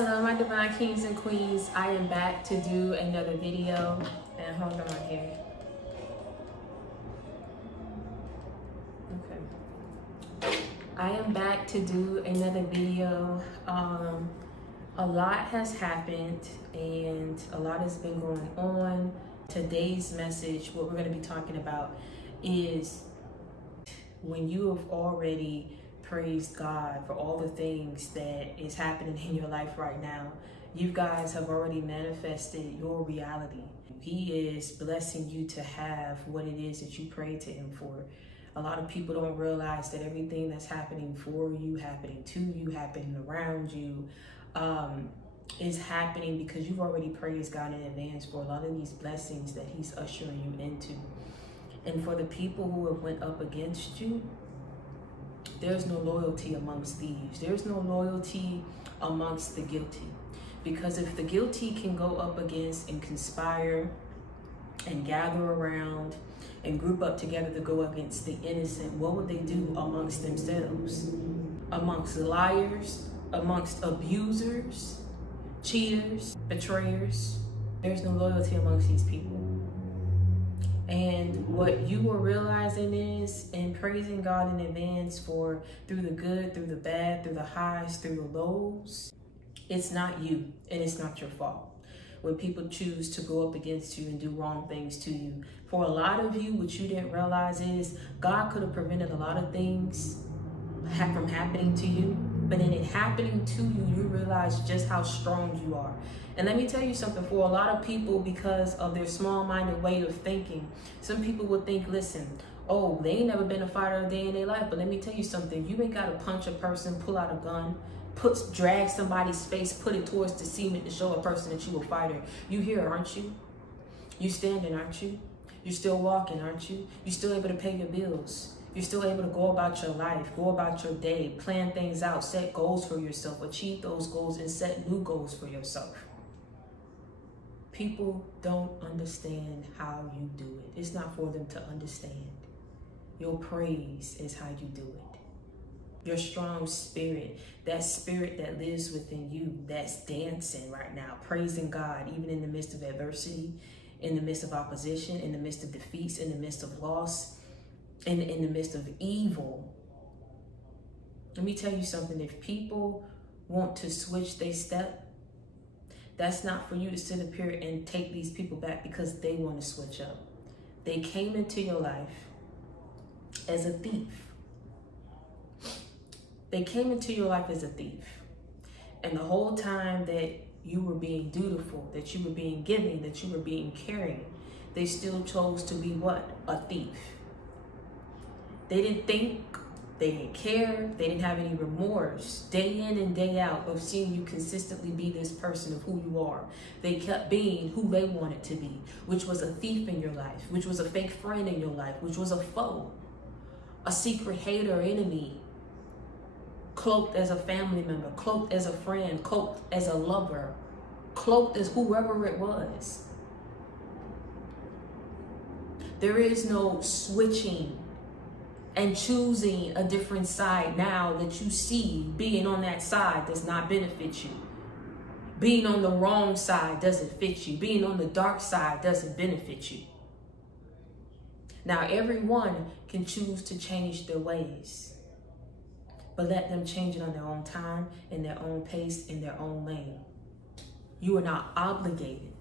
Hello, my divine kings and queens. I am back to do another video. And hold on here. Okay. I am back to do another video. A lot has happened and a lot has been going on. Today's message, what we're going to be talking about is when you have already praised God for all the things that is happening in your life right now. You guys have already manifested your reality. He is blessing you to have what it is that you prayed to him for. A lot of people don't realize that everything that's happening for you, happening to you, happening around you, is happening because you've already praised God in advance for a lot of these blessings that he's ushering you into. And for the people who have went up against you, there's no loyalty amongst thieves. There's no loyalty amongst the guilty. Because if the guilty can go up against and conspire and gather around and group up together to go against the innocent, what would they do amongst themselves? Amongst liars, amongst abusers, cheaters, betrayers. There's no loyalty amongst these people. And what you were realizing is, and praising God in advance for through the good, through the bad, through the highs, through the lows, it's not you and it's not your fault. When people choose to go up against you and do wrong things to you. For a lot of you, what you didn't realize is God could have prevented a lot of things from happening to you. But in it happening to you, you realize just how strong you are. And let me tell you something, for a lot of people, because of their small-minded way of thinking, some people would think, listen, oh, they ain't never been a fighter a day in their life. But let me tell you something, you ain't got to punch a person, pull out a gun, drag somebody's face, put it towards the cement to show a person that you a fighter. You here, aren't you? You standing, aren't you? You still walking, aren't you? You still able to pay your bills. You're still able to go about your life, go about your day, plan things out, set goals for yourself, achieve those goals, and set new goals for yourself. People don't understand how you do it. It's not for them to understand. Your praise is how you do it. Your strong spirit, that spirit that lives within you, that's dancing right now, praising God, even in the midst of adversity, in the midst of opposition, in the midst of defeats, in the midst of loss, in the midst of evil. Let me tell you something. If people want to switch their step, that's not for you to sit up here and take these people back because they want to switch up. They came into your life as a thief. They came into your life as a thief. And the whole time that you were being dutiful, that you were being giving, that you were being caring, they still chose to be what? A thief. They didn't think, they didn't care, they didn't have any remorse, day in and day out, of seeing you consistently be this person of who you are. They kept being who they wanted to be, which was a thief in your life, which was a fake friend in your life, which was a foe, a secret hater or enemy, cloaked as a family member, cloaked as a friend, cloaked as a lover, cloaked as whoever it was. There is no switching and choosing a different side now that you see being on that side does not benefit you. Being on the wrong side doesn't fit you. Being on the dark side doesn't benefit you. Now, everyone can choose to change their ways, but let them change it on their own time, in their own pace, in their own lane. You are not obligated,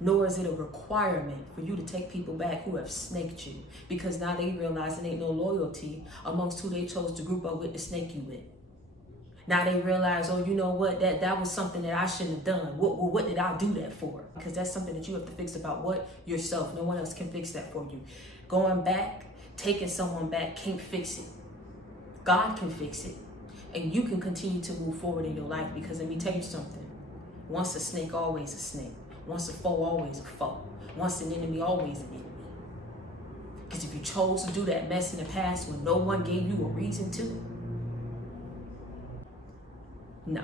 nor is it a requirement for you to take people back who have snaked you, because now they realize there ain't no loyalty amongst who they chose to group up with to snake you with. Now they realize, oh, you know what, that was something that I shouldn't have done. What did I do that for? Because that's something that you have to fix about what? Yourself. No one else can fix that for you. Going back, taking someone back can't fix it. God can fix it. And you can continue to move forward in your life, because let me tell you something. Once a snake, always a snake. Once a foe, always a foe. Once an enemy, always an enemy. Because if you chose to do that mess in the past when no one gave you a reason to, no.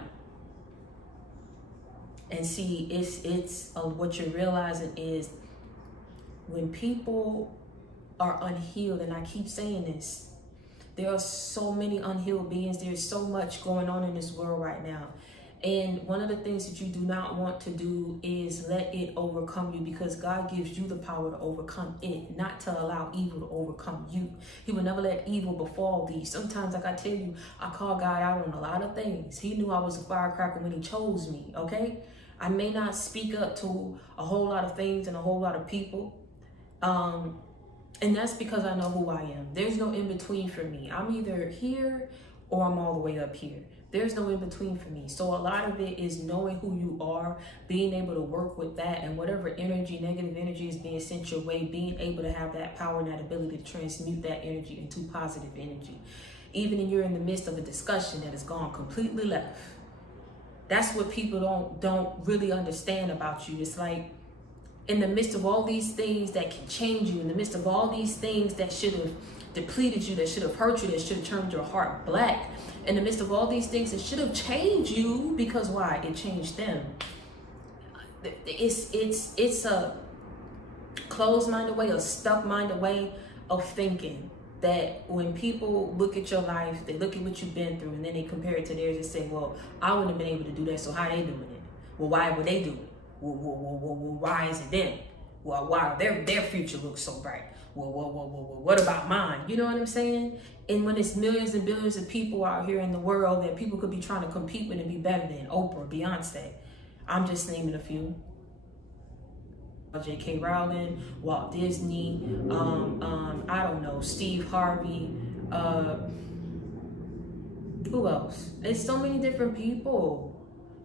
And see, it's what you're realizing is when people are unhealed, and I keep saying this, there are so many unhealed beings. There's so much going on in this world right now. And one of the things that you do not want to do is let it overcome you, because God gives you the power to overcome it, not to allow evil to overcome you. He will never let evil befall thee. Sometimes, like I tell you, I call God out on a lot of things. He knew I was a firecracker when he chose me, okay? I may not speak up to a whole lot of things and a whole lot of people. And that's because I know who I am. There's no in between for me. I'm either here or I'm all the way up here. There's no in between for me. So a lot of it is knowing who you are, being able to work with that, and whatever energy, negative energy is being sent your way, being able to have that power and that ability to transmute that energy into positive energy. Even if you're in the midst of a discussion that has gone completely left. That's what people don't really understand about you. It's like, in the midst of all these things that can change you, in the midst of all these things that should have depleted you, that should have hurt you, that should have turned your heart black, in the midst of all these things that should have changed you, because why? It changed them. It's a closed-minded way, a stuck-minded way of thinking, that when people look at your life, they look at what you've been through, and then they compare it to theirs and say, well, I wouldn't have been able to do that, so how are they doing it? Well, why would they do it? Well, why is it them? Well, why their future looks so bright? Well, what about mine? You know what I'm saying? And when it's millions and billions of people out here in the world that people could be trying to compete with and be better than, Oprah, Beyonce, I'm just naming a few. J.K. Rowling, Walt Disney, I don't know, Steve Harvey, who else? It's so many different people.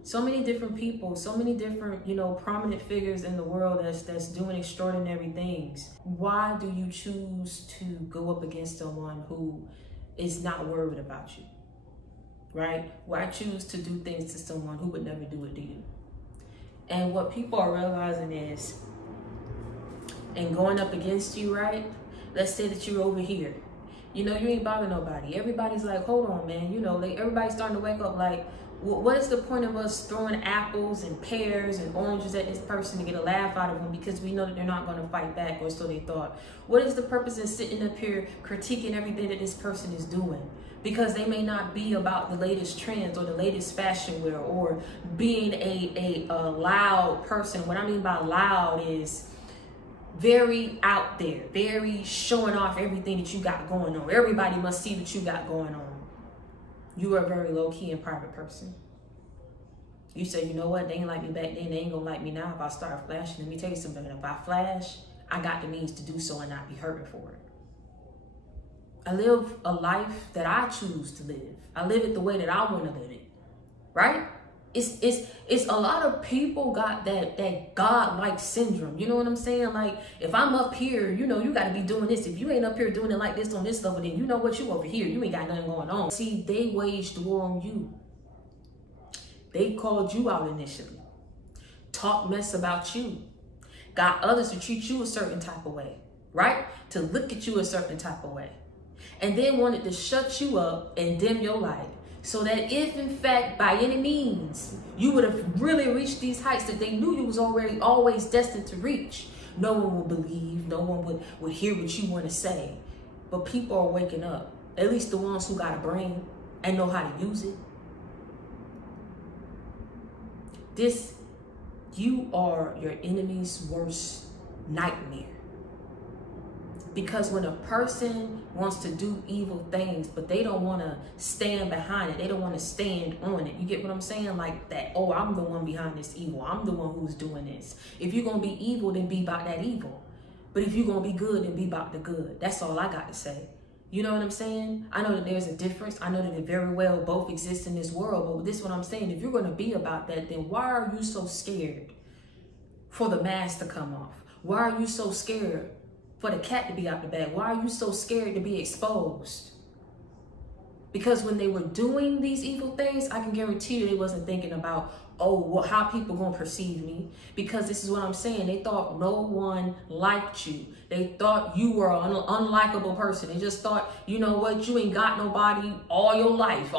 So many different people, so many different, prominent figures in the world that's doing extraordinary things. Why do you choose to go up against someone who is not worried about you, right? Why choose to do things to someone who would never do it to you? And what people are realizing is, and going up against you, right? Let's say that you're over here. You ain't bothering nobody. Everybody's like, hold on, man. Like everybody's starting to wake up like, what is the point of us throwing apples and pears and oranges at this person to get a laugh out of them, because we know that they're not going to fight back, or so they thought? What is the purpose of sitting up here critiquing everything that this person is doing? Because they may not be about the latest trends or the latest fashion wear, or being a loud person. What I mean by loud is very out there, very showing off everything that you got going on. Everybody must see what you got going on. You are a very low-key and private person. You say, you know what, they ain't like me back then, they ain't gonna like me now if I start flashing. Let me tell you something, if I flash, I got the means to do so and not be hurting for it. I live a life that I choose to live. I live it the way that I want to live it, right? It's a lot of people got that God-like syndrome. You know what I'm saying? Like, if I'm up here, you got to be doing this. If you ain't up here doing it like this on this level, then you know what, you over here, you ain't got nothing going on. See, they waged war on you. They called you out initially, talked mess about you, got others to treat you a certain type of way, right? To look at you a certain type of way, and then wanted to shut you up and dim your light. So that if, in fact, by any means, you would have really reached these heights that they knew you was already always destined to reach, no one would believe, no one would hear what you want to say. But people are waking up, at least the ones who got a brain and know how to use it. You are your enemy's worst nightmare. Because when a person wants to do evil things, but they don't want to stand behind it, they don't want to stand on it. You get what I'm saying? Like that, oh, I'm the one behind this evil. I'm the one who's doing this. If you're going to be evil, then be about that evil. But if you're going to be good, then be about the good. That's all I got to say. You know what I'm saying? I know that there's a difference. I know that it very well both exist in this world. But this is what I'm saying. If you're going to be about that, then why are you so scared for the mask to come off? Why are you so scared for the cat to be out the bag? Why are you so scared to be exposed? Because when they were doing these evil things, I can guarantee you they wasn't thinking about, oh, well, how people gonna perceive me? Because this is what I'm saying. They thought no one liked you. They thought you were an unlikable person. They just thought, you know what, you ain't got nobody all your life.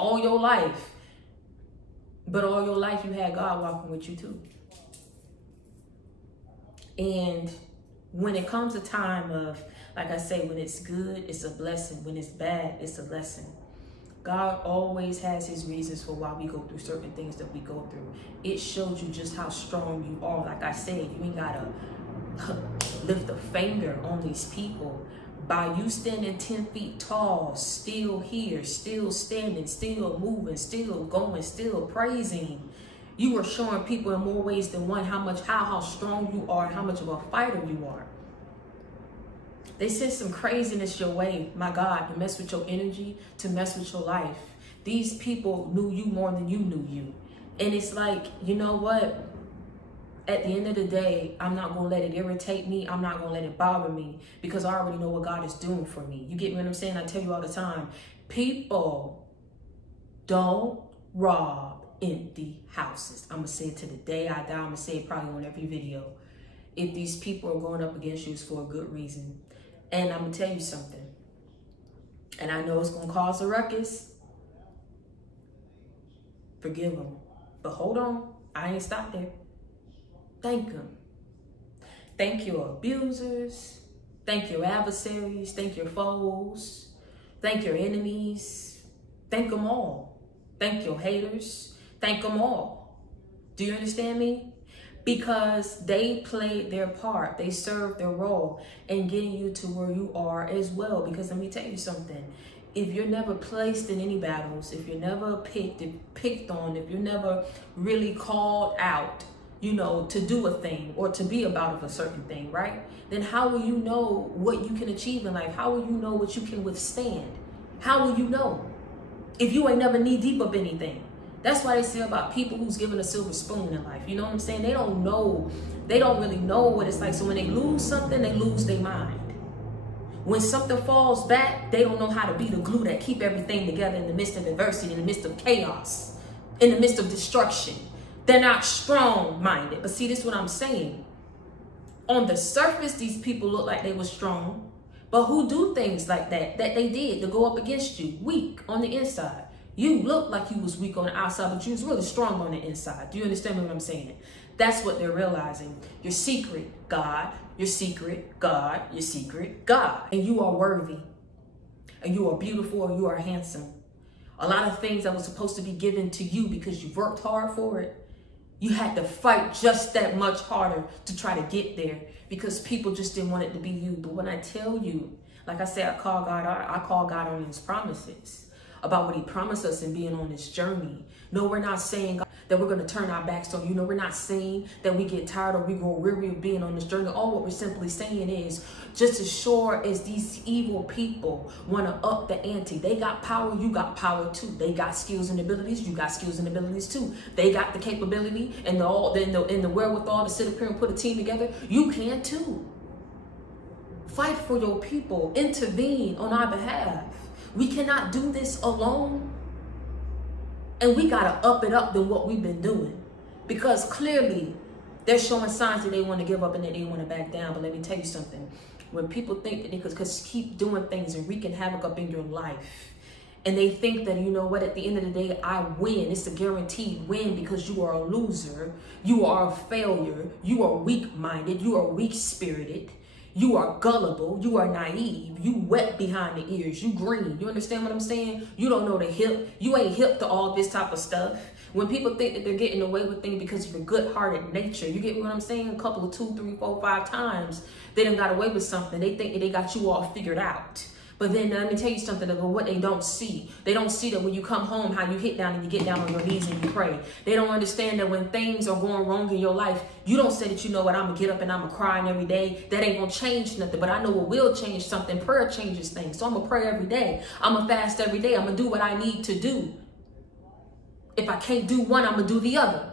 But all your life you had God walking with you too. And when it comes a time of, like I say, when it's good, it's a blessing. When it's bad, it's a lesson. God always has his reasons for why we go through certain things that we go through. It shows you just how strong you are. Like I said, you ain't gotta lift a finger on these people. By you standing 10 feet tall, still here, still standing, still moving, still going, still praising, you are showing people in more ways than one how strong you are, how much of a fighter you are. They send some craziness your way, my God, to mess with your energy, to mess with your life. These people knew you more than you knew you. And it's like, you know what? At the end of the day, I'm not going to let it irritate me. I'm not going to let it bother me, because I already know what God is doing for me. You get me what I'm saying? I tell you all the time, people don't rob empty houses. I'm going to say it to the day I die. I'm going to say it probably on every video. If these people are going up against you, it's for a good reason. And I'm going to tell you something. And I know it's going to cause a ruckus. Forgive them. But hold on. I ain't stopped there. Thank them. Thank your abusers. Thank your adversaries. Thank your foes. Thank your enemies. Thank them all. Thank your haters. Thank them all. Do you understand me? Because they played their part. They served their role in getting you to where you are as well. Because let me tell you something. If you're never placed in any battles, if you're never picked on, if you're never really called out, you know, to do a thing or to be about a certain thing, right? Then how will you know what you can achieve in life? How will you know what you can withstand? How will you know if you ain't never knee deep up anything? That's why they say about people who's given a silver spoon in life. You know what I'm saying? They don't know. They don't really know what it's like. So when they lose something, they lose their mind. When something falls back, they don't know how to be the glue that keep everything together in the midst of adversity, in the midst of chaos, in the midst of destruction. They're not strong-minded. But see, this is what I'm saying. On the surface, these people look like they were strong. But who do things like that they did to go up against you? Weak on the inside. You look like you was weak on the outside, but you was really strong on the inside. Do you understand what I'm saying? That's what they're realizing. Your secret, God. Your secret, God. Your secret, God. And you are worthy. And you are beautiful, and you are handsome. A lot of things that was supposed to be given to you because you worked hard for it, you had to fight just that much harder to try to get there, because people just didn't want it to be you. But when I tell you, like I said, I call God on his promises about what he promised us in being on this journey. No, we're not saying that we're going to turn our backs on you. No, we're not saying that we get tired or we grow weary of being on this journey. All what we're simply saying is, just as sure as these evil people want to up the ante, they got power, you got power too. They got skills and abilities, you got skills and abilities too. They got the capability and the wherewithal to sit up here and put a team together. You can too. Fight for your people. Intervene on our behalf. We cannot do this alone. And we got to up it up than what we've been doing. Because clearly, they're showing signs that they want to give up and that they want to back down. But let me tell you something. When people think that they could keep doing things and wreaking havoc up in your life, and they think that, you know what, at the end of the day, I win. It's a guaranteed win because you are a loser. You are a failure. You are weak-minded. You are weak-spirited. You are gullible. You are naive. You wet behind the ears. You green. You understand what I'm saying? You don't know the hip. You ain't hip to all this type of stuff. When people think that they're getting away with things because of your good-hearted nature, you get what I'm saying? A couple of 2, 3, 4, 5 times, they done got away with something. They think that they got you all figured out. But then let me tell you something about what they don't see. They don't see that when you come home, how you hit down and you get down on your knees and you pray. They don't understand that when things are going wrong in your life, you don't say that, you know what, I'm going to get up and I'm going to cry every day. That ain't going to change nothing. But I know what will change something. Prayer changes things. So I'm going to pray every day. I'm going to fast every day. I'm going to do what I need to do. If I can't do one, I'm going to do the other.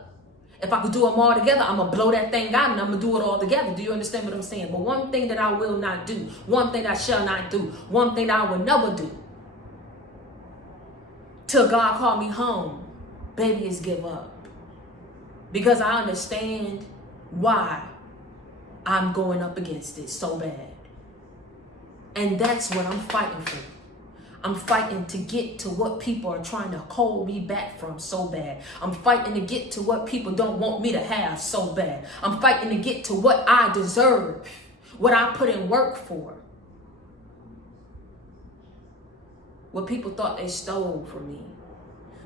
If I could do them all together, I'm going to blow that thing out and I'm going to do it all together. Do you understand what I'm saying? But one thing that I will not do, one thing I shall not do, one thing I will never do till God call me home, baby, is give up. Because I understand why I'm going up against it so bad. And that's what I'm fighting for. I'm fighting to get to what people are trying to hold me back from so bad. I'm fighting to get to what people don't want me to have so bad. I'm fighting to get to what I deserve, what I put in work for. What people thought they stole from me.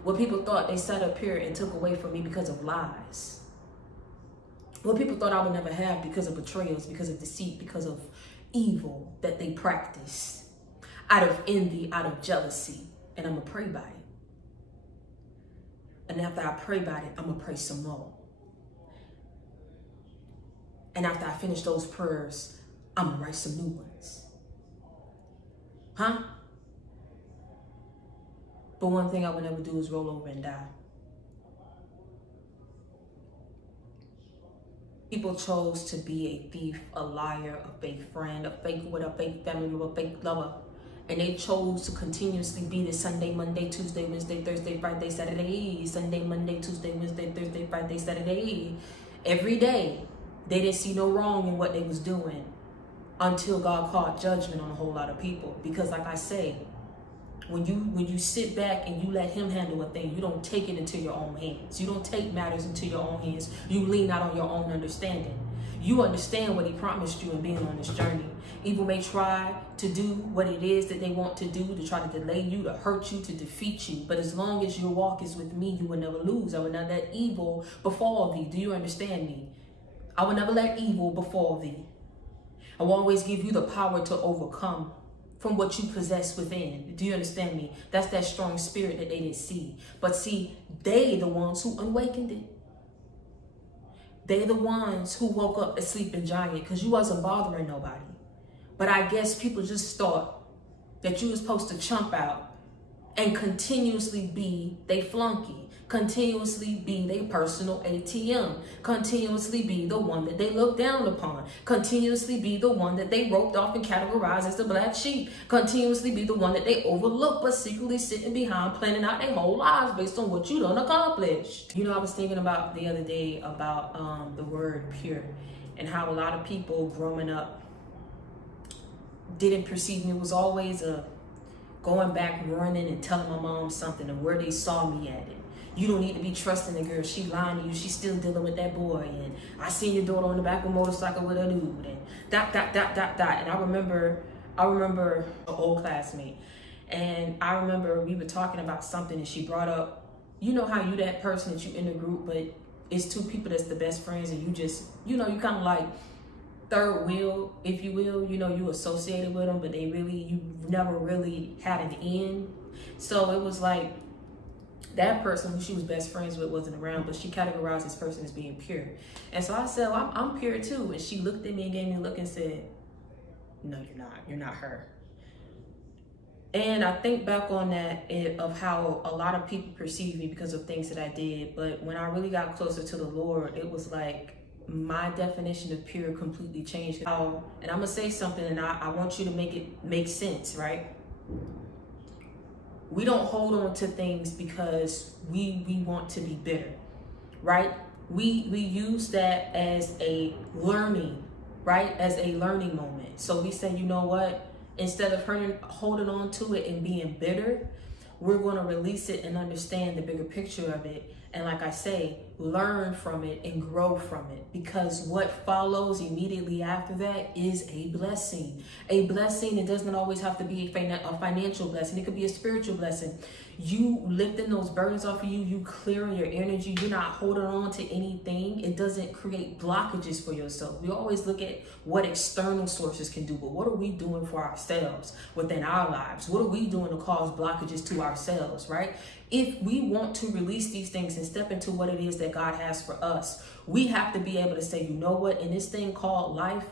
What people thought they sat up here and took away from me because of lies. What people thought I would never have because of betrayals, because of deceit, because of evil that they practice. Out of envy, out of jealousy. And I'm going to pray about it. And after I pray about it, I'm going to pray some more. And after I finish those prayers, I'm going to write some new ones. Huh? But one thing I would never do is roll over and die. People chose to be a thief, a liar, a fake friend, a fake family member, a fake lover. And they chose to continuously be this Sunday, Monday, Tuesday, Wednesday, Thursday, Friday, Saturday, Sunday, Monday, Tuesday, Wednesday, Thursday, Friday, Saturday. Every day, they didn't see no wrong in what they was doing until God called judgment on a whole lot of people. Because like I say, when you sit back and you let him handle a thing, you don't take it into your own hands. You don't take matters into your own hands. You lean out on your own understanding. You understand what he promised you in being on this journey. Evil may try to do what it is that they want to do, to try to delay you, to hurt you, to defeat you. But as long as your walk is with me, you will never lose. I will not let evil befall thee. Do you understand me? I will never let evil befall thee. I will always give you the power to overcome from what you possess within. Do you understand me? That's that strong spirit that they didn't see. But see, they the ones who awakened it. They the ones who woke up a sleeping giant because you wasn't bothering nobody. But I guess people just thought that you was supposed to chump out and continuously be they flunky, continuously be their personal ATM, continuously be the one that they look down upon, continuously be the one that they roped off and categorized as the black sheep, continuously be the one that they overlook but secretly sitting behind planning out their whole lives based on what you done accomplished. You know, I was thinking about the other day about the word pure and how a lot of people growing up didn't perceive me. It was always a going back, running and telling my mom something and where they saw me at it. You don't need to be trusting the girl. She lying to you. She's still dealing with that boy. And I seen your daughter on the back of a motorcycle with a dude. And dot. And I remember an old classmate. And I remember we were talking about something and she brought up, you know how you that person that you in the group, but it's two people that's the best friends and you just, you know, you kind of like third wheel, if you will, you know, you associated with them, but you never really had an end. So it was like that person who she was best friends with wasn't around, but she categorized this person as being pure. And so I said, well, I'm pure too. And she looked at me and gave me a look and said, no, you're not. You're not her. And I think back on that of how a lot of people perceive me because of things that I did. But when I really got closer to the Lord, it was like my definition of pure completely changed. And I'm going to say something and I want you to make it make sense, right? We don't hold on to things because we want to be bitter, right? We use that as a learning, right? As a learning moment. So we say, you know what? Instead of holding on to it and being bitter, we're going to release it and understand the bigger picture of it. And like I say, learn from it and grow from it, because what follows immediately after that is a blessing. A blessing, it doesn't always have to be a financial blessing. It could be a spiritual blessing. You lifting those burdens off of you, you clearing your energy, you're not holding on to anything. It doesn't create blockages for yourself. We always look at what external sources can do, but what are we doing for ourselves within our lives? What are we doing to cause blockages to ourselves, right? If we want to release these things and step into what it is that God has for us, we have to be able to say, you know what, in this thing called life,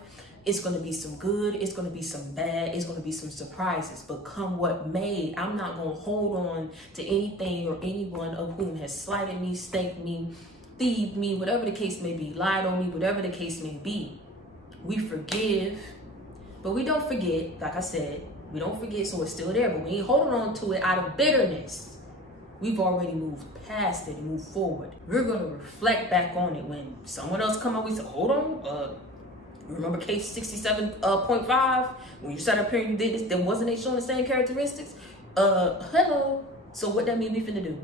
it's going to be some good, it's going to be some bad, it's going to be some surprises. But come what may, I'm not going to hold on to anything or anyone of whom has slighted me, staked me, thieved me, whatever the case may be, lied on me, whatever the case may be. We forgive, but we don't forget. Like I said, we don't forget, so it's still there, but we ain't holding on to it out of bitterness. We've already moved past it and moved forward. We're going to reflect back on it when someone else come up. We say, hold on, remember case 67.5 when you sat up here and you did this, then wasn't they showing the same characteristics? Hello. So what that mean we finna do?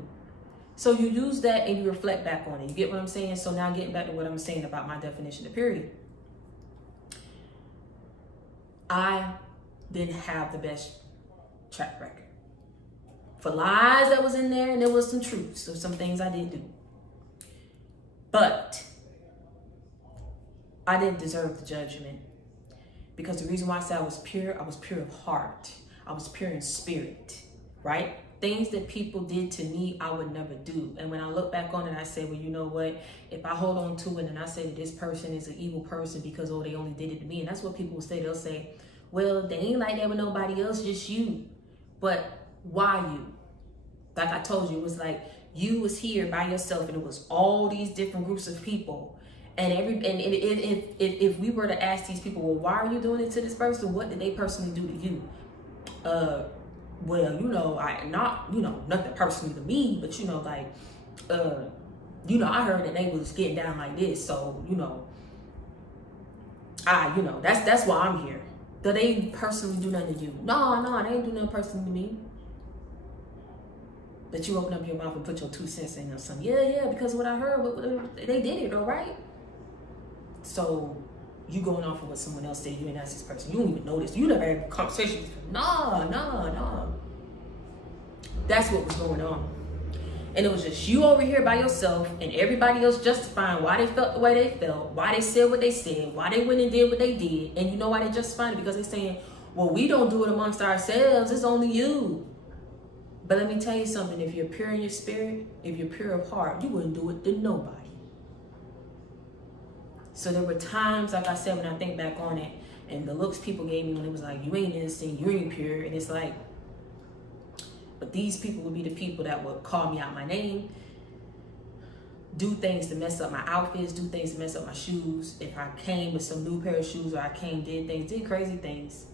So you use that and you reflect back on it. You get what I'm saying? So now getting back to what I'm saying about my definition of purity. I didn't have the best track record. for lies that was in there, and there was some truths of some things I did do. But I didn't deserve the judgment, because the reason why I said I was pure of heart. I was pure in spirit, right? Things that people did to me, I would never do. And when I look back on it, I say, well, you know what? If I hold on to it and I say that this person is an evil person because, oh, they only did it to me. And that's what people will say. They'll say, well, they ain't like that with nobody else, just you. But why you? Like I told you, it was like you was here by yourself, and it was all these different groups of people. And if we were to ask these people, well, why are you doing it to this person? What did they personally do to you? Well, you know, nothing personally to me, but you know, like, I heard that they was getting down like this, so that's why I'm here. Do they personally do nothing to you? No, they ain't do nothing personally to me. But you open up your mouth and put your 2 cents in or something. Yeah, because of what I heard, they did it, all right? So you going off of what someone else said, you ain't asked this person. You don't even know this. You never had a conversation with them. No. That's what was going on. And it was just you over here by yourself, and everybody else justifying why they felt the way they felt, why they said what they said, why they went and did what they did. And you know why they justifying it? Because they're saying, well, we don't do it amongst ourselves. It's only you. But let me tell you something. If you're pure in your spirit, if you're pure of heart, you wouldn't do it to nobody. So there were times, like I said, when I think back on it, and the looks people gave me when it was like, you ain't innocent, you ain't pure. And it's like, but these people would be the people that would call me out my name, do things to mess up my outfits, do things to mess up my shoes. If I came with some new pair of shoes, or I came, did crazy things.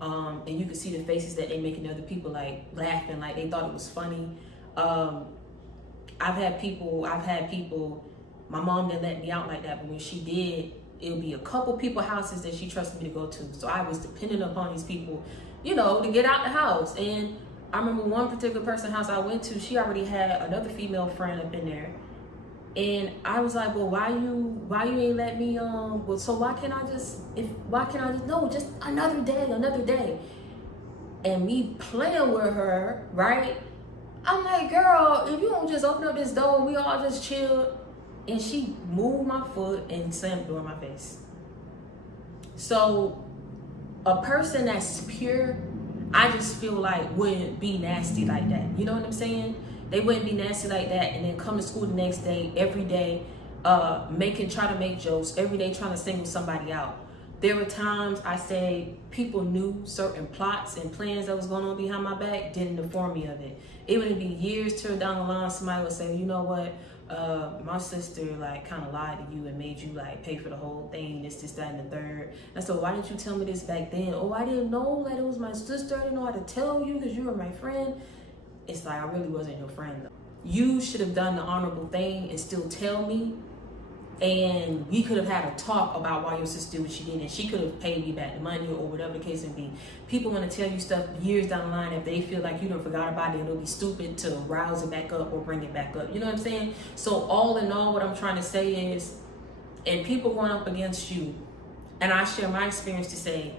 And you could see the faces that they making other people like laughing, like they thought it was funny. I've had people, my mom didn't let me out like that, but when she did, it would be a couple people houses that she trusted me to go to. So I was dependent upon these people, to get out the house. And I remember one particular person's house I went to, she already had another female friend up in there. And I was like, well, why you ain't let me, so why can't I just, no, just another day. And me playing with her, right? I'm like, girl, if you don't just open up this door and we all just chill. And she moved my foot and slammed the door in my face. So a person that's pure, I just feel like wouldn't be nasty like that. You know what I'm saying? They wouldn't be nasty like that and then come to school the next day, every day, try to make jokes, every day trying to single somebody out. There were times I say people knew certain plots and plans that was going on behind my back, didn't inform me of it. It would be years down the line, somebody would say, you know what, my sister like kind of lied to you and made you like pay for the whole thing, this, that, and the third. And so why didn't you tell me this back then? Oh, I didn't know that it was my sister. I didn't know how to tell you because you were my friend. It's like, I really wasn't your friend though. You should have done the honorable thing and still tell me, and we could have had a talk about why your sister did what she did, and she could have paid me back the money or whatever the case may be. People want to tell you stuff years down the line. If they feel like you don't forgot about it, it'll be stupid to rouse it back up or bring it back up. You know what I'm saying? So all in all, what I'm trying to say is, and people going up against you, and I share my experience to say,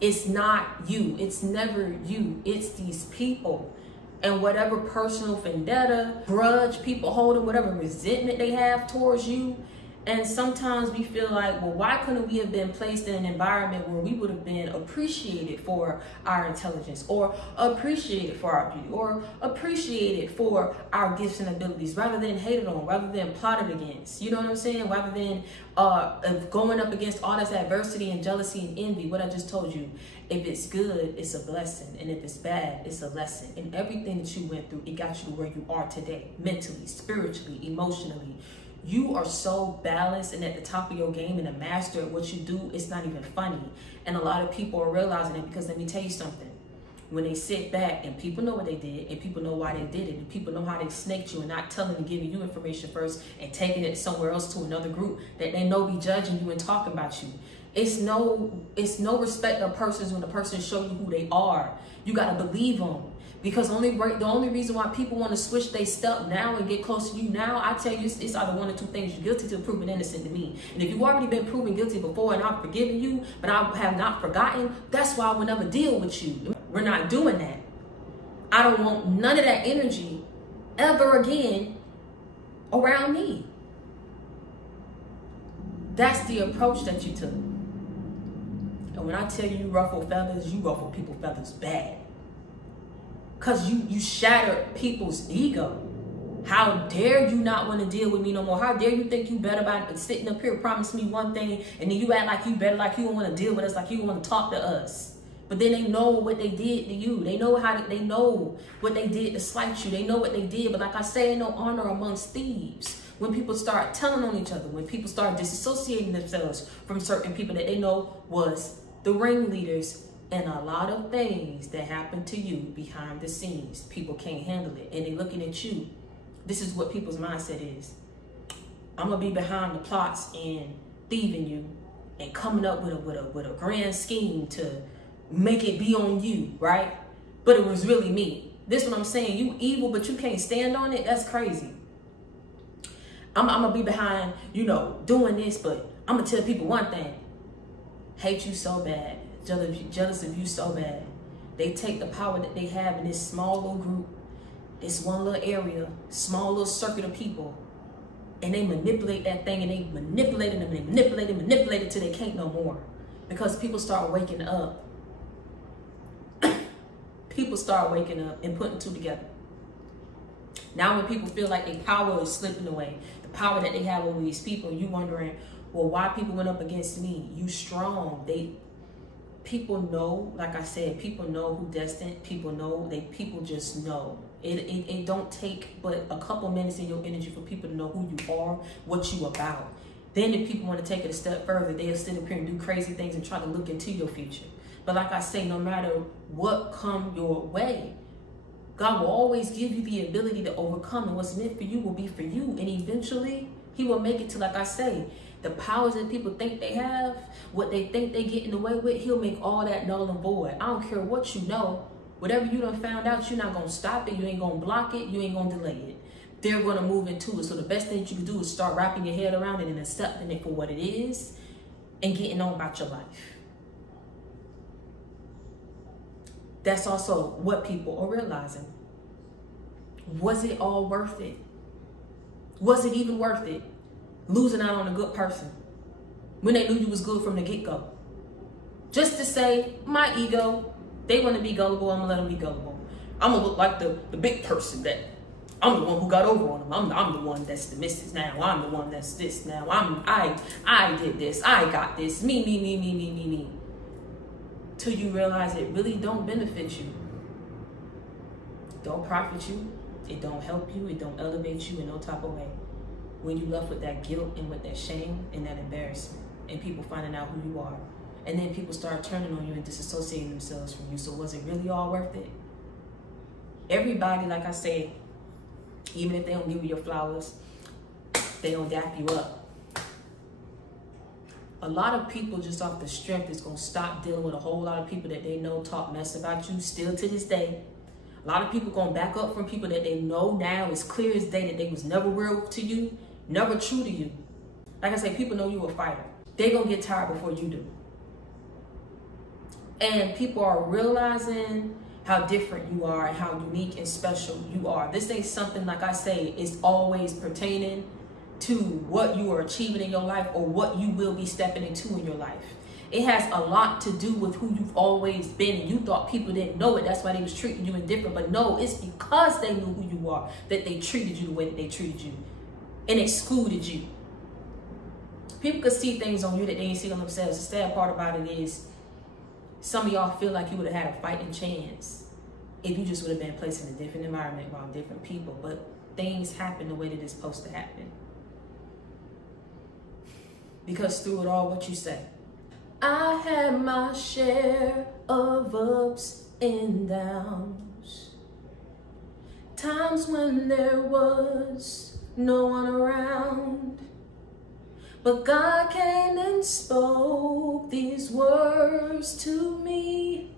it's not you. It's never you. It's these people. And whatever personal vendetta, grudge people holding, whatever resentment they have towards you. And sometimes we feel like, well, why couldn't we have been placed in an environment where we would have been appreciated for our intelligence, or appreciated for our beauty, or appreciated for our gifts and abilities, rather than hated on, rather than plotted against, you know what I'm saying? Rather than going up against all this adversity and jealousy and envy. What I just told you, if it's good, it's a blessing. And if it's bad, it's a lesson. And everything that you went through, it got you to where you are today, mentally, spiritually, emotionally. You are so balanced and at the top of your game and a master at what you do, it's not even funny. And a lot of people are realizing it, because let me tell you something. When they sit back and people know what they did, and people know why they did it, and people know how they snaked you and not telling and giving you information first and taking it somewhere else to another group that they know be judging you and talking about you. It's no respect of persons when the person show you who they are. You got to believe them. Because the only reason why people want to switch their step now and get close to you now, I tell you, it's either one or two things. You're guilty to proven innocent to me. And if you've already been proven guilty before and I've forgiven you, but I have not forgotten, that's why I will never deal with you. We're not doing that. I don't want none of that energy ever again around me. That's the approach that you took. And when I tell you ruffle feathers, you ruffle people's feathers bad. Because you shattered people's ego. How dare you not want to deal with me no more? How dare you think you better by sitting up here promise me one thing and then you act like you better, like you don't want to deal with us, like you don't want to talk to us. But then they know what they did to you. They know they know what they did to slight you. They know what they did. But like I say, no honor amongst thieves. When people start telling on each other, when people start disassociating themselves from certain people that they know was the ringleaders, and a lot of things that happen to you behind the scenes, people can't handle it. And they're looking at you. This is what people's mindset is. I'm gonna be behind the plots and thieving you and coming up with a grand scheme to make it be on you, right? But it was really me. This is what I'm saying. You evil, but you can't stand on it. That's crazy. I'm gonna be behind, you know, doing this, but I'm gonna tell people one thing. Hate you so bad. Jealous of you so bad. They take the power that they have in this small little group, this one little area, small little circuit of people, and they manipulate that thing, and they manipulate it and manipulate it till they can't no more. Because people start waking up. People start waking up and putting two together. Now when people feel like their power is slipping away, the power that they have over these people, you wondering, well, why people went up against me? You strong. People know, like I said, people know who destined. People know, people just know. It don't take but a couple minutes in your energy for people to know who you are, what you about. Then if people want to take it a step further, they'll sit up here and do crazy things and try to look into your future. But like I say, no matter what come your way, God will always give you the ability to overcome, and what's meant for you will be for you. And eventually, he will make it to, like I say, the powers that people think they have, what they think they get in the way with, he'll make all that null and void. I don't care what you know. Whatever you done found out, you're not going to stop it. You ain't going to block it. You ain't going to delay it. They're going to move into it. So the best thing that you can do is start wrapping your head around it and accepting it for what it is and getting on about your life. That's also what people are realizing. Was it all worth it? Was it even worth it? Losing out on a good person when they knew you was good from the get-go. Just to say, my ego, they want to be gullible, I'm gonna let them be gullible. I'm gonna look like the big person that I'm the one who got over on them. I'm the one that's the missus now. I'm the one that's this now. I did this. I got this. Me. Till you realize it really don't benefit you. Don't profit you. It don't help you. It don't elevate you in no type of way. When you left with that guilt and with that shame and that embarrassment and people finding out who you are. And then people start turning on you and disassociating themselves from you. So was it really all worth it? Everybody, like I said, even if they don't give you your flowers, they don't dap you up. A lot of people just off the strength is going to stop dealing with a whole lot of people that they know talk mess about you still to this day. A lot of people going to back up from people that they know now is clear as day that they was never real to you, never true to you. Like I say, people know you a fighter. They going to get tired before you do. And people are realizing how different you are and how unique and special you are. This ain't something, like I say, is always pertaining to what you are achieving in your life or what you will be stepping into in your life. It has a lot to do with who you've always been, and you thought people didn't know it. That's why they was treating you indifferent. But no, it's because they knew who you are that they treated you the way that they treated you and excluded you. People could see things on you that they ain't see on themselves. The sad part about it is some of y'all feel like you would have had a fighting chance if you just would have been placed in a different environment around different people. But things happen the way that it's supposed to happen. Because through it all, what you say? I had my share of ups and downs. Times when there was no one around. But God came and spoke these words to me.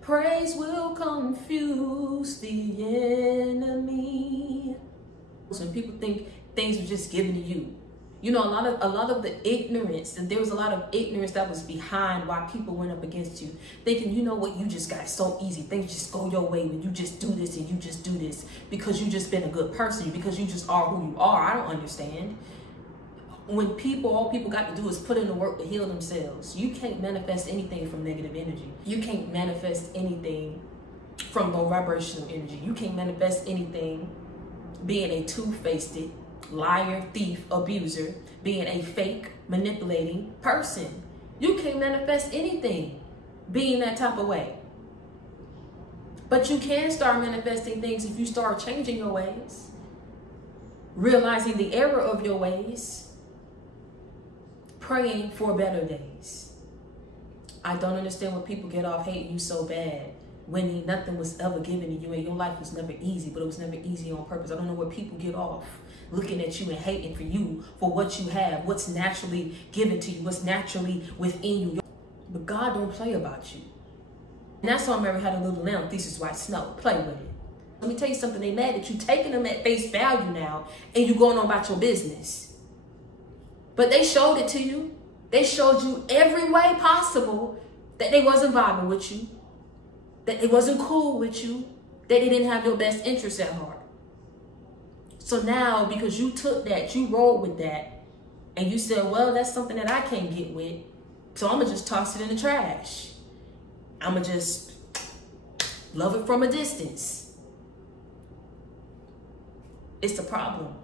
Praise will confuse the enemy. When people think things were just given to you, You know, a lot of the ignorance, and there was a lot of ignorance that was behind why people went up against you, thinking, you know what, you just got it so easy. Things just go your way when you just do this and you just do this because you just been a good person, because you just are who you are. I don't understand. When all people got to do is put in the work to heal themselves. You can't manifest anything from negative energy. You can't manifest anything from low vibrational energy. You can't manifest anything being a two-faced liar, thief, abuser, being a fake, manipulating person. You can't manifest anything being that type of way. But you can start manifesting things if you start changing your ways, realizing the error of your ways, praying for better days. I don't understand when people get off hating you so bad when nothing was ever given to you and your life was never easy, but it was never easy on purpose. I don't know where people get off looking at you and hating for you for what you have, what's naturally given to you, what's naturally within you. But God don't play about you. And that's why Mary had a little lamb, thesis white snow. Play with it. Let me tell you something, they mad that you taking them at face value now and you going on about your business. But they showed it to you. They showed you every way possible that they wasn't vibing with you, that it wasn't cool with you, that they didn't have your best interests at heart. So now, because you took that, you rolled with that, and you said, well, that's something that I can't get with, so I'm going to just toss it in the trash. I'm going to just love it from a distance. It's a problem.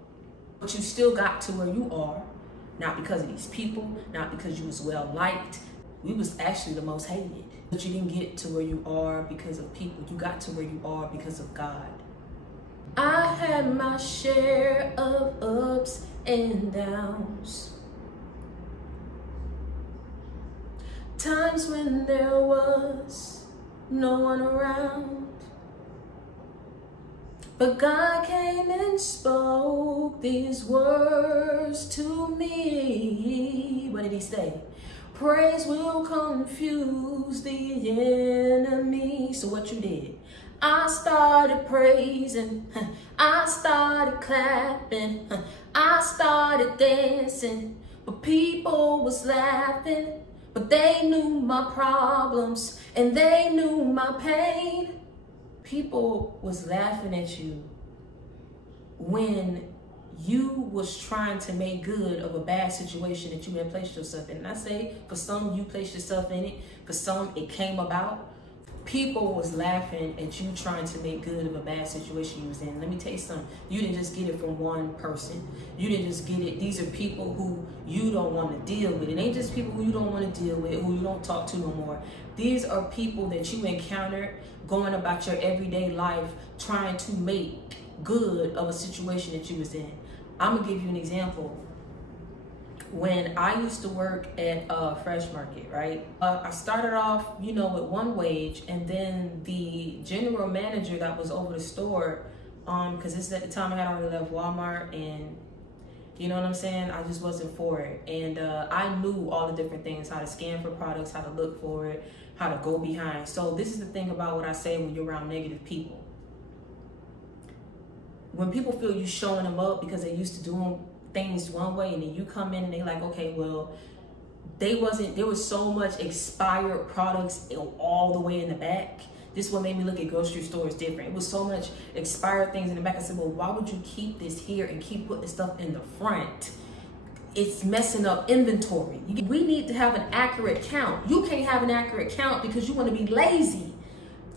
But you still got to where you are, not because of these people, not because you was well liked. We was actually the most hated. But you didn't get to where you are because of people. You got to where you are because of God. I had my share of ups and downs. Times when there was no one around. But God came and spoke these words to me. What did he say? Praise will confuse the enemy. So what you did? I started praising, I started clapping, I started dancing, but people was laughing, but they knew my problems and they knew my pain. People was laughing at you when you was trying to make good of a bad situation that you had placed yourself in. And I say, for some, you placed yourself in it. For some, it came about. People was laughing at you trying to make good of a bad situation you was in. Let me tell you something. You didn't just get it from one person. You didn't just get it. These are people who you don't want to deal with. It ain't just people who you don't want to deal with, who you don't talk to no more. These are people that you encountered going about your everyday life trying to make good of a situation that you was in. I'm going to give you an example. When I used to work at Fresh Market, right? I started off, you know, with one wage, and then the general manager that was over the store, because this is at the time I had already left Walmart, and you know what I'm saying? I just wasn't for it. And I knew all the different things, how to scan for products, how to look for it, how to go behind. So this is the thing about what I say when you're around negative people. When people feel you showing them up because they used to doing things one way, and then you come in and they like, okay, well, there was so much expired products all the way in the back. This is what made me look at grocery stores different. It was so much expired things in the back. I said, well, why would you keep this here and keep putting stuff in the front? It's messing up inventory. We need to have an accurate count. You can't have an accurate count because you want to be lazy.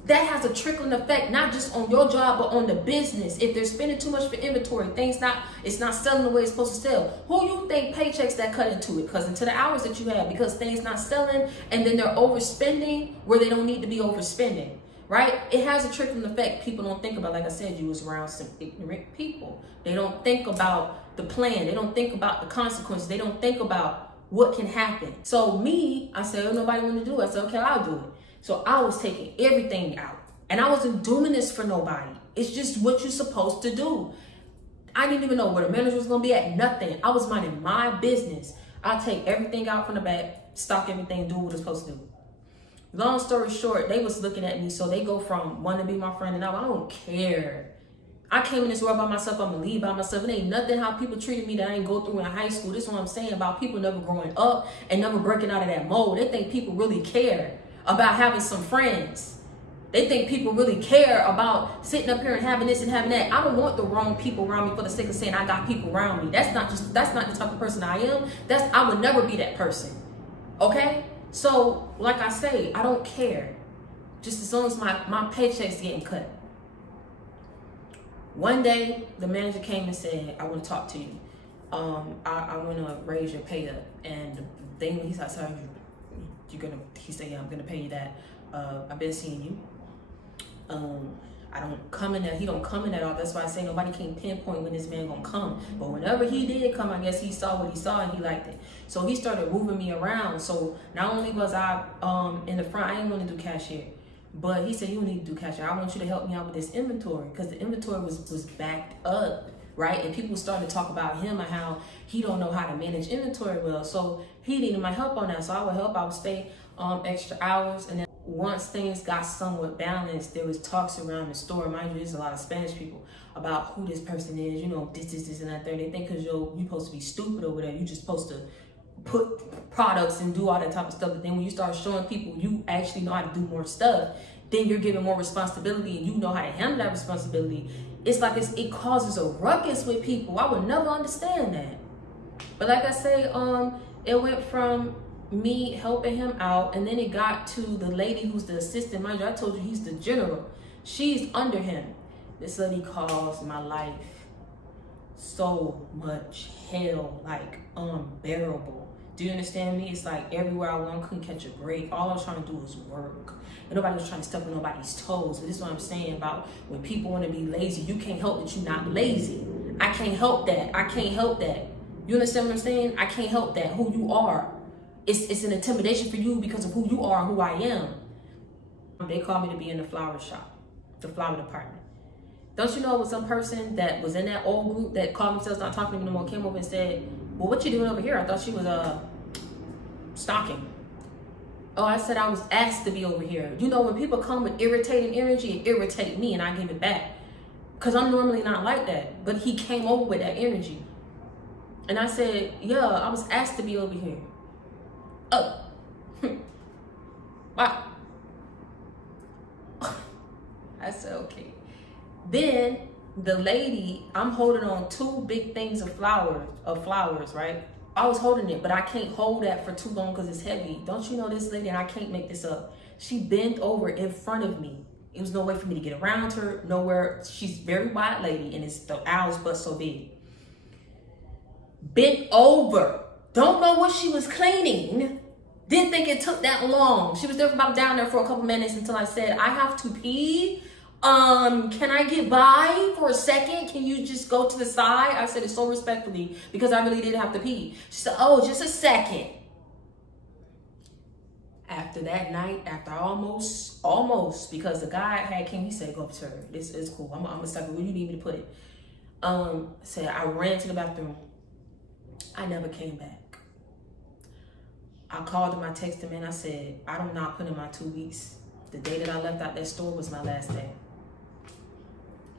That has a trickling effect, not just on your job, but on the business. If they're spending too much for inventory, it's not selling the way it's supposed to sell. Who you think paychecks that cut into it? Because into the hours that you have, because things not selling, and then they're overspending where they don't need to be overspending, right? It has a trickling effect. People don't think about, like I said, you was around some ignorant people. They don't think about the plan. They don't think about the consequences. They don't think about what can happen. So me, I said, oh, nobody want to do it. I said, okay, I'll do it. So I was taking everything out, and I wasn't doing this for nobody. It's just what you're supposed to do. I didn't even know where the manager was going to be at, nothing. I was minding my business. I take everything out from the back, stock everything, do what it's supposed to do. Long story short, they was looking at me, so they go from wanting to be my friend, and now I don't care. I came in this world by myself. I'm gonna leave by myself. It ain't nothing how people treated me that I ain't go through in high school. This is what I'm saying about people never growing up and never breaking out of that mold. They think people really care about having some friends. They think people really care about sitting up here and having this and having that. I don't want the wrong people around me for the sake of saying I got people around me. That's not the type of person I am. I would never be that person. Okay? So, like I say, I don't care. Just as long as my paycheck's getting cut. One day, the manager came and said, I want to talk to you. I want to raise your pay up. And the thing when he said, sorry, he said, yeah, I'm going to pay you that. I've been seeing you. I don't come in that, he don't come in that all. That's why I say nobody can pinpoint when this man gonna come. But whenever he did come, I guess he saw what he saw and he liked it. So he started moving me around. So not only was I in the front, I ain't want to do cashier. But he said, you don't need to do cashier. I want you to help me out with this inventory. Because the inventory was backed up, right? And people started to talk about him and how he don't know how to manage inventory well. So he needed my help on that. So I would help. I would stay extra hours. And then once things got somewhat balanced, there was talks around the store. Mind you, there's a lot of Spanish people about who this person is. You know, this, and that, there. They think because you're supposed to be stupid over there, you just supposed to put products and do all that type of stuff. But then when you start showing people you actually know how to do more stuff, then you're given more responsibility and you know how to handle that responsibility. It's like it causes a ruckus with people. I would never understand that. But like I say, it went from me helping him out, and then it got to the lady who's the assistant manager. I told you he's the general. She's under him. This lady caused my life so much hell, like unbearable. Do you understand me? It's like everywhere I went, I couldn't catch a break. All I was trying to do was work. And nobody was trying to step on nobody's toes. But this is what I'm saying about when people want to be lazy. You can't help that you're not lazy. I can't help that. I can't help that. You understand what I'm saying? I can't help that. Who you are. It's an intimidation for you because of who you are and who I am. They called me to be in the flower shop, the flower department. Don't you know it was some person that was in that old group that called themselves not talking to me no more, came over and said, well, what you doing over here? I thought she was stalking. Oh, I said I was asked to be over here. You know, when people come with irritating energy, it irritates me and I give it back. Because I'm normally not like that. But he came over with that energy. And I said, yeah, I was asked to be over here. Oh. Wow. I said, okay. Then the lady, I'm holding on 2 big things of flowers, right? I was holding it, but I can't hold that for too long because it's heavy. Don't you know this lady, and I can't make this up. She bent over in front of me. It was no way for me to get around her, nowhere. She's a very wide lady, and the owl's butt so big. Bent over. Don't know what she was cleaning. Didn't think it took that long. She was there about down there for a couple minutes until I said, I have to pee. Can I get by for a second? Can you just go to the side? I said it so respectfully because I really did have to pee. She said, oh, just a second. After that night, after almost, because the guy had came, he said, go up to her. This is cool. I'm gonna stop it. Where you need me to put it? Said I ran to the bathroom. I never came back. I called him, I texted him, and I said, I'm not putting in my 2 weeks. The day that I left out that store was my last day.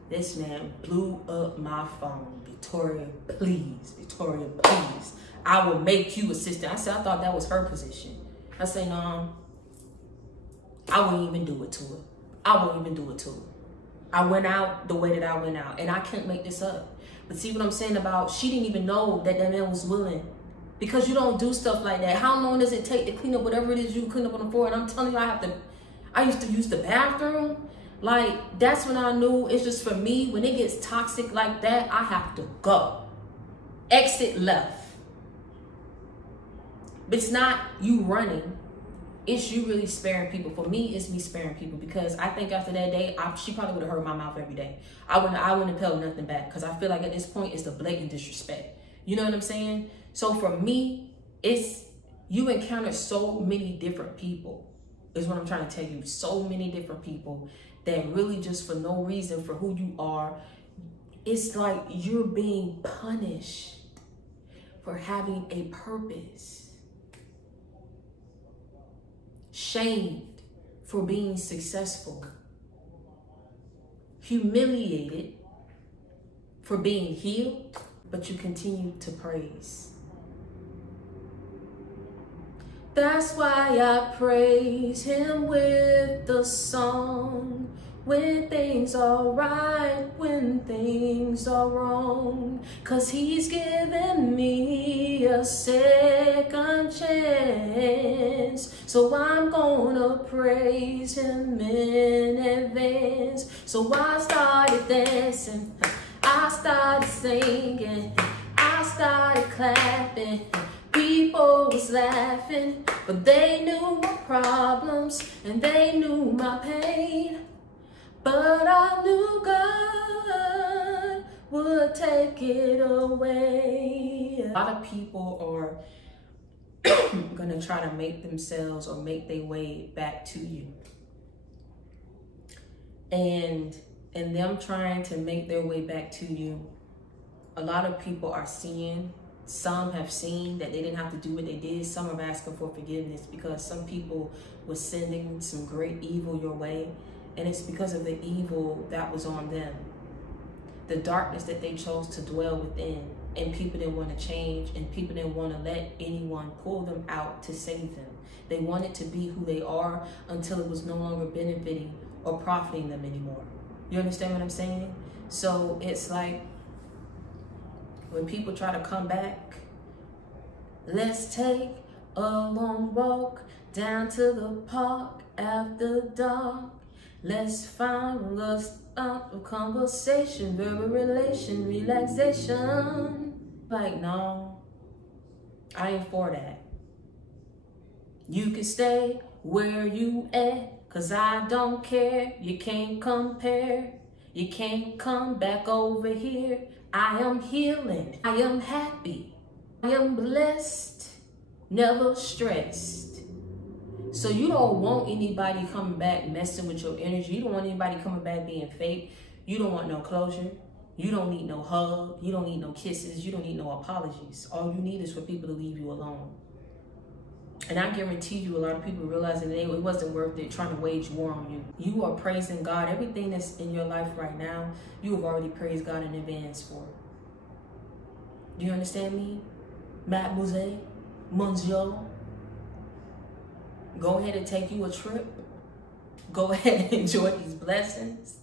This man blew up my phone. Victoria, please. Victoria, please. I will make you assistant. I said, I thought that was her position. I said, no, I wouldn't even do it to her. I wouldn't even do it to her. I went out the way that I went out, and I can't make this up. But see what I'm saying about, she didn't even know that man was willing. Because you don't do stuff like that. How long does it take to clean up whatever it is you clean up on the floor? And I'm telling you, I used to use the bathroom. Like, that's when I knew it's just for me. When it gets toxic like that, I have to go. Exit left. But it's not you running. It's you really sparing people. For me, it's me sparing people. Because I think after that day, she probably would have heard my mouth every day. I wouldn't have held nothing back. Because I feel like at this point, it's the blatant disrespect. You know what I'm saying? So for me, you encounter so many different people, is what I'm trying to tell you. So many different people that really just for no reason, for who you are, it's like you're being punished for having a purpose. Shamed for being successful. Humiliated for being healed, but you continue to praise. That's why I praise him with the song. When things are right, when things are wrong. 'Cause he's given me a second chance. So I'm gonna praise him in advance. So I started dancing, I started singing, I started clapping. People was laughing, but they knew my problems and they knew my pain. But I knew God would take it away. A lot of people are gonna try to make themselves or make their way back to you. And in them trying to make their way back to you, a lot of people are seeing, some have seen that they didn't have to do what they did. Some are asking for forgiveness because some people were sending some great evil your way. And it's because of the evil that was on them. The darkness that they chose to dwell within. And people didn't want to change. And people didn't want to let anyone pull them out to save them. They wanted to be who they are until it was no longer benefiting or profiting them anymore. You understand what I'm saying? So it's like when people try to come back, let's take a long walk down to the park after dark. Let's find us out of conversation, verbal relation, relaxation. Like, no, I ain't for that. You can stay where you at, 'cause I don't care. You can't compare. You can't come back over here. I am healing. I am happy. I am blessed. Never stressed. So you don't want anybody coming back messing with your energy. You don't want anybody coming back being fake. You don't want no closure. You don't need no hug. You don't need no kisses. You don't need no apologies. All you need is for people to leave you alone. And I guarantee you a lot of people realizing that it wasn't worth it trying to wage war on you. You are praising God. Everything that's in your life right now, you have already praised God in advance for. Do you understand me? Mademoiselle, Monsieur. Go ahead and take you a trip. Go ahead and enjoy these blessings.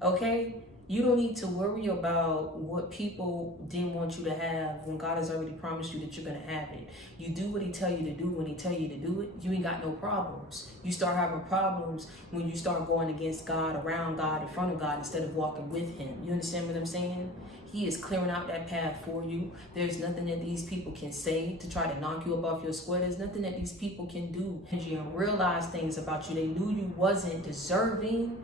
Okay? You don't need to worry about what people didn't want you to have when God has already promised you that you're going to have it. You do what he tell you to do when he tell you to do it. You ain't got no problems. You start having problems when you start going against God, around God, in front of God, instead of walking with him. You understand what I'm saying? He is clearing out that path for you. There's nothing that these people can say to try to knock you up off your square. There's nothing that these people can do. And you realize things about you. They knew you wasn't deserving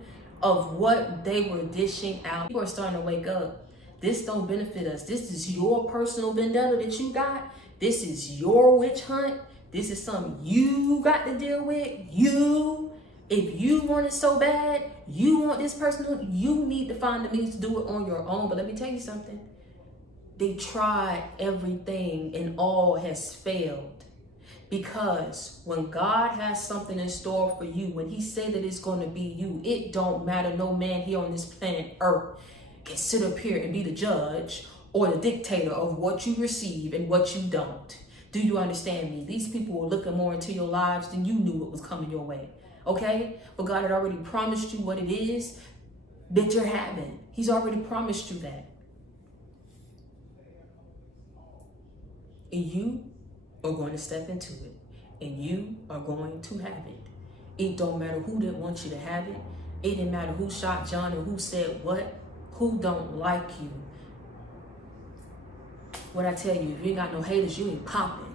of what they were dishing out. People are starting to wake up. This don't benefit us. This is your personal vendetta that you got. This is your witch hunt. This is something you got to deal with. You, if you want it so bad, you want this person, you need to find the means to do it on your own. But let me tell you something. They tried everything and all has failed. Because when God has something in store for you, when he say that it's going to be you, it don't matter. No man here on this planet Earth can sit up here and be the judge or the dictator of what you receive and what you don't. Do you understand me? These people were looking more into your lives than you knew what was coming your way. Okay? But God had already promised you what it is that you're having. He's already promised you that. And you are going to step into it, and you are going to have it. It don't matter who didn't want you to have it. It didn't matter who shot John or who said what, who don't like you. What I tell you, if you ain't got no haters, you ain't popping.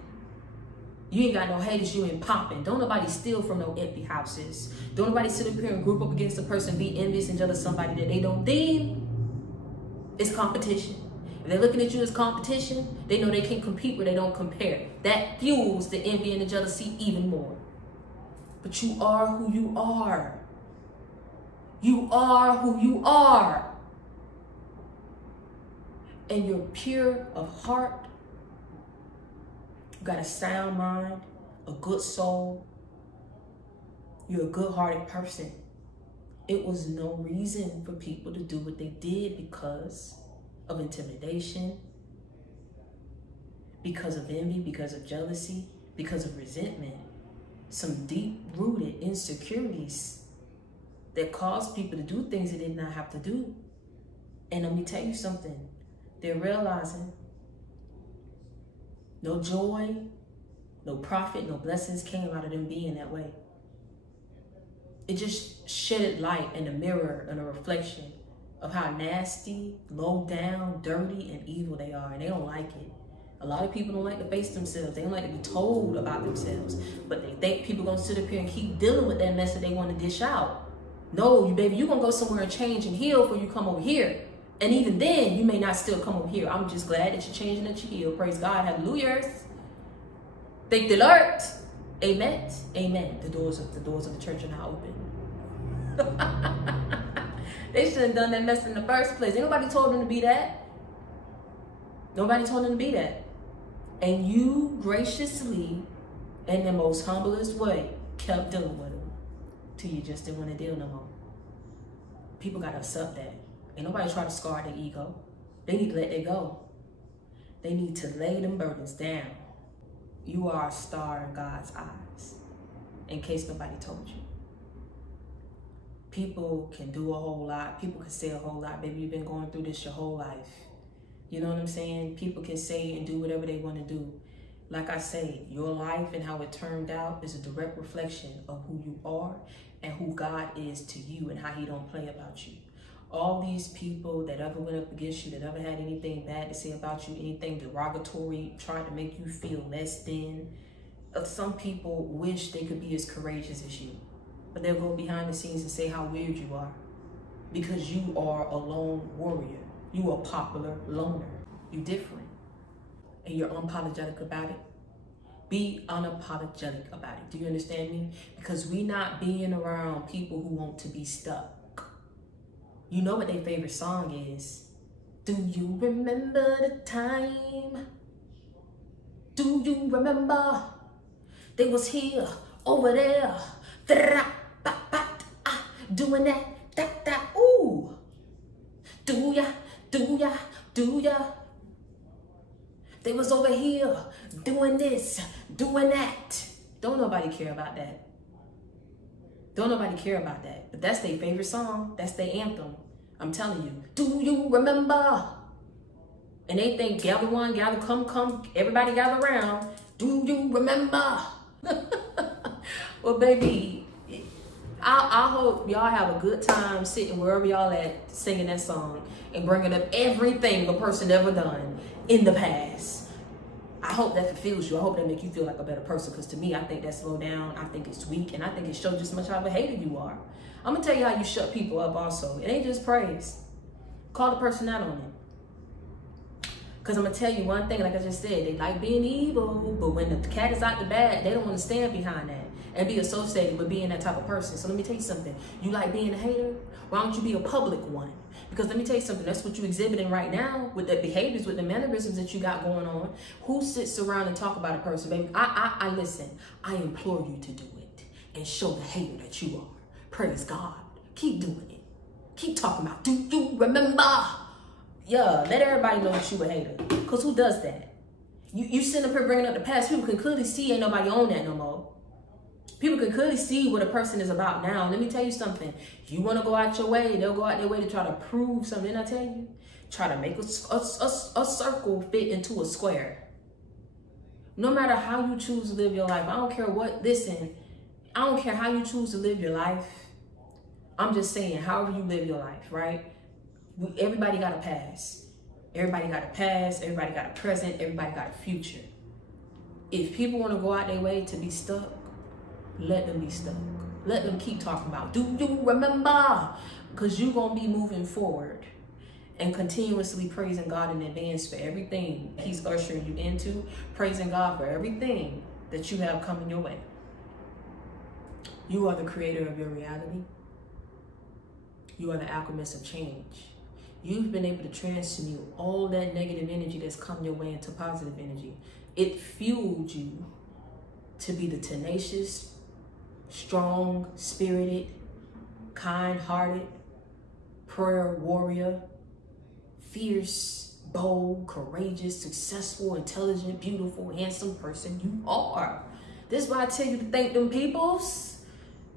You ain't got no haters, you ain't popping. Don't nobody steal from no empty houses. Don't nobody sit up here and group up against a person, be envious and jealous of somebody that they don't deem. It's competition. If they're looking at you as competition, they know they can't compete where they don't compare. That fuels the envy and the jealousy even more. But you are who you are. You are who you are. And you're pure of heart. You got a sound mind, a good soul. You're a good-hearted person. It was no reason for people to do what they did because of intimidation, because of envy, because of jealousy, because of resentment, some deep-rooted insecurities that cause people to do things they did not have to do. And let me tell you something, they're realizing no joy, no profit, no blessings came out of them being that way. It just shedded light and a mirror and a reflection of how nasty, low down, dirty, and evil they are, and they don't like it. A lot of people don't like to face themselves. They don't like to be told about themselves, but they think people gonna sit up here and keep dealing with that mess that they want to dish out. No, you baby, you gonna go somewhere and change and heal before you come over here. And even then, you may not still come over here. I'm just glad that you're changing, that you heal. Praise God, hallelujah. Thank the Lord. Amen. Amen. The doors of the church are now open. They should have done that mess in the first place. Ain't nobody told them to be that. Nobody told them to be that. And you graciously, in the most humblest way, kept dealing with them till you just didn't want to deal no more. People got to accept that. Ain't nobody try to scar their ego. They need to let that go. They need to lay them burdens down. You are a star in God's eyes, in case nobody told you. People can do a whole lot. People can say a whole lot. Baby, you've been going through this your whole life. You know what I'm saying? People can say and do whatever they want to do. Like I say, your life and how it turned out is a direct reflection of who you are and who God is to you and how he don't play about you. All these people that ever went up against you, that ever had anything bad to say about you, anything derogatory, tried to make you feel less than. Some people wish they could be as courageous as you, but they'll go behind the scenes and say how weird you are because you are a lone warrior. You are a popular loner. You're different. And you're unapologetic about it. Be unapologetic about it. Do you understand me? Because we not being around people who want to be stuck. You know what their favorite song is. Do you remember the time? Do you remember? They was here, over there, doing that, ooh. Do ya? They was over here doing this, doing that. Don't nobody care about that. Don't nobody care about that. But that's their favorite song. That's their anthem. I'm telling you. Do you remember? And they think, gather one, gather, come, everybody gather around. Do you remember? Well, baby, I hope y'all have a good time sitting wherever y'all at singing that song and bringing up everything a person ever done in the past. I hope that fulfills you. I hope that makes you feel like a better person, because to me, I think that's slow down. I think it's weak, and I think it shows just much how of a hater you are. I'm going to tell you how you shut people up also. It ain't just praise. Call the person out on it. Because I'm going to tell you one thing, like I just said, they like being evil, but when the cat is out the bag, they don't want to stand behind that and be associated with being that type of person. So let me tell you something. You like being a hater? Why don't you be a public one? Because let me tell you something, that's what you're exhibiting right now with the behaviors, with the mannerisms that you got going on. Who sits around and talk about a person, baby? I listen, I implore you to do it and show the hater that you are. Praise God. Keep doing it. Keep talking about, do you remember? Yeah, let everybody know that you a hater. Because who does that? You sitting up here bringing up the past, people can clearly see ain't nobody on that no more. People can clearly see what a person is about now. Let me tell you something. You want to go out your way, they'll go out their way to try to prove something. Didn't I tell you? Try to make a circle fit into a square. No matter how you choose to live your life, I don't care what, listen, I don't care how you choose to live your life. I'm just saying, however you live your life, right? Everybody got a past. Everybody got a past. Everybody got a present. Everybody got a future. If people want to go out their way to be stuck, let them be stuck. Let them keep talking about, do you remember? Because you're going to be moving forward and continuously praising God in advance for everything he's ushering you into, praising God for everything that you have coming your way. You are the creator of your reality. You are the alchemist of change. You've been able to transmute all that negative energy that's come your way into positive energy. It fueled you to be the tenacious, strong, spirited, kind-hearted, prayer warrior, fierce, bold, courageous, successful, intelligent, beautiful, handsome person you are. This is why I tell you to thank them peoples.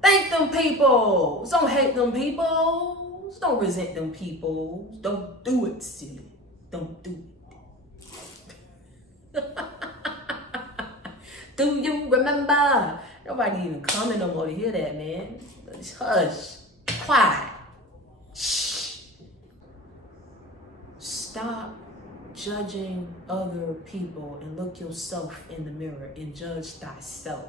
Thank them peoples. Don't hate them peoples. Don't resent them peoples. Don't do it, silly. Don't do it. Do you remember? Nobody even coming no more to hear that, man. Hush. Quiet. Shh. Stop judging other people and look yourself in the mirror and judge thyself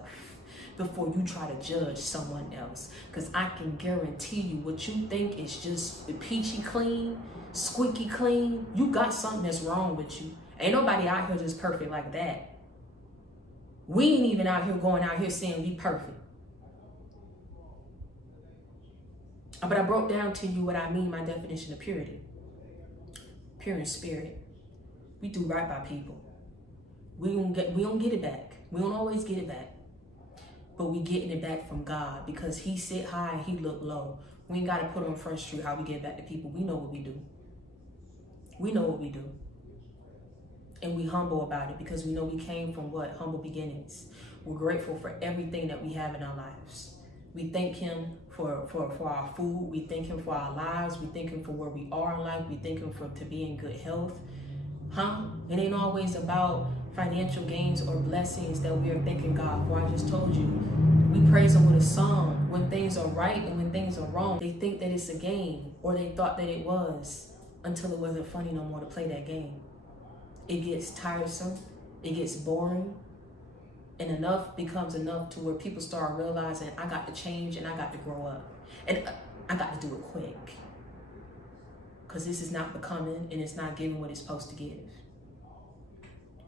before you try to judge someone else. Because I can guarantee you what you think is just peachy clean, squeaky clean, you got something that's wrong with you. Ain't nobody out here just perfect like that. We ain't even out here going out here saying we perfect. But I broke down to you what I mean, my definition of purity. Pure in spirit. We do right by people. We don't get it back. We don't always get it back. But we getting it back from God because he sit high and he look low. We ain't got to put on Front Street how we get back to people. We know what we do. We know what we do. And we humble about it because we know we came from what? Humble beginnings. We're grateful for everything that we have in our lives. We thank him for our food. We thank him for our lives. We thank him for where we are in life. We thank him to be in good health. It ain't always about financial gains or blessings that we are thanking God for. I just told you. We praise him with a song when things are right and when things are wrong. They think that it's a game, or they thought that it was, until it wasn't funny no more to play that game. It gets tiresome, it gets boring, and enough becomes enough to where people start realizing I got to change and I got to grow up. And I got to do it quick. Because this is not becoming and it's not giving what it's supposed to give.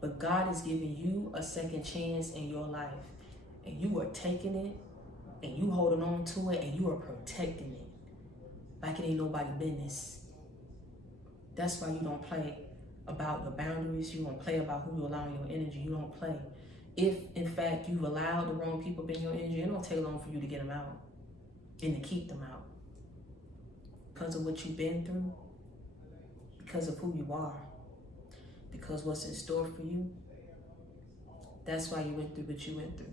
But God is giving you a second chance in your life. And you are taking it and you holding on to it and you are protecting it like it ain't nobody's business. That's why you don't play about your boundaries. You don't play about who you allow in your energy. You don't play. If, in fact, you've allowed the wrong people in your energy, it don't take long for you to get them out and to keep them out. Because of what you've been through, because of who you are, because what's in store for you, that's why you went through what you went through.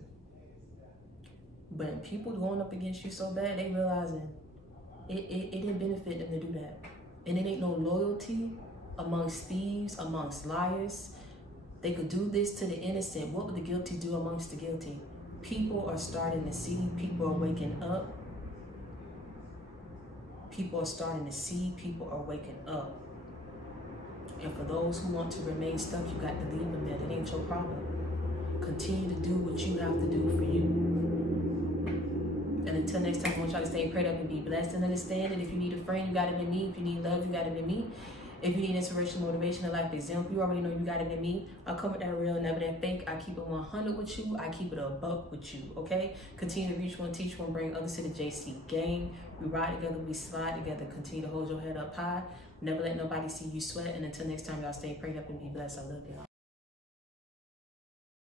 But people going up against you so bad, they realizing it didn't benefit them to do that. And it ain't no loyalty amongst thieves, amongst liars. They could do this to the innocent. What would the guilty do amongst the guilty? People are starting to see. People are waking up. People are starting to see. People are waking up. And for those who want to remain stuck, you got to leave them there. That ain't your problem. Continue to do what you have to do for you. And until next time, I want y'all to stay prayed up and be blessed and understand that if you need a friend, you got it in me. If you need love, you got it in me. If you need inspiration, motivation, a life example, you already know you got it in me. I come with that real, never that fake. I keep it 100 with you. I keep it a buck with you, okay? Continue to reach one, teach one, bring others to the JC game. We ride together, we slide together. Continue to hold your head up high. Never let nobody see you sweat. And until next time, y'all stay prayed up and be blessed. I love y'all.